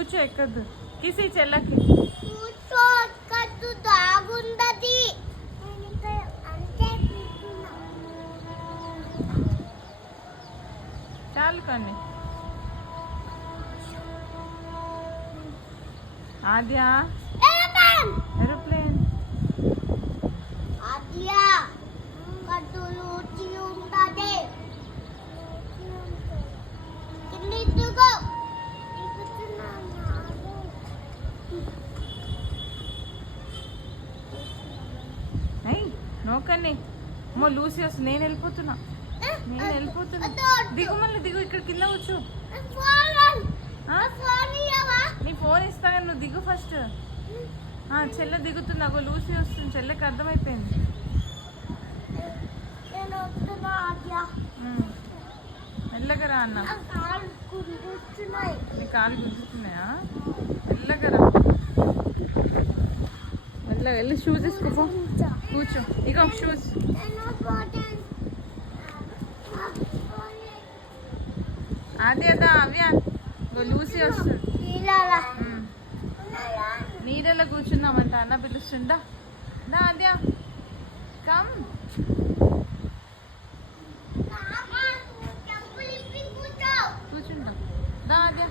కూర్చో, ఎక్కద్దు. కిసి చెల్లకి చాలు కానీ. ఆద్యా ఏరోప్లేన్. నోకండి అమ్మో, లూసీ వస్తుంది. నేను వెళ్ళిపోతున్నా. దిగు, మళ్ళీ దిగు. ఇక్కడ కింద కూర్చో. నీ ఫోన్ ఇస్తా కానీ నువ్వు దిగు ఫస్ట్. చెల్లె దిగుతుంది. అగో లూసీ వస్తుంది. చెల్లెకి అర్థమైపోయింది. మెల్లగా రా అన్న. నీ కాలు గుర్తున్నాయా? మెల్లగా రా. మెల్లగా వెళ్ళి షూస్ తీసుకోపో. కూర్చో. ఇగో షూస్. అదే అదా అవ్యా. లూసీ వస్తుంది. నీడలో కూర్చున్నామంట. అన్న పిలుస్తుందా? దా అద్యా, కమ్. కూర్చుంటా. దా అద్యా.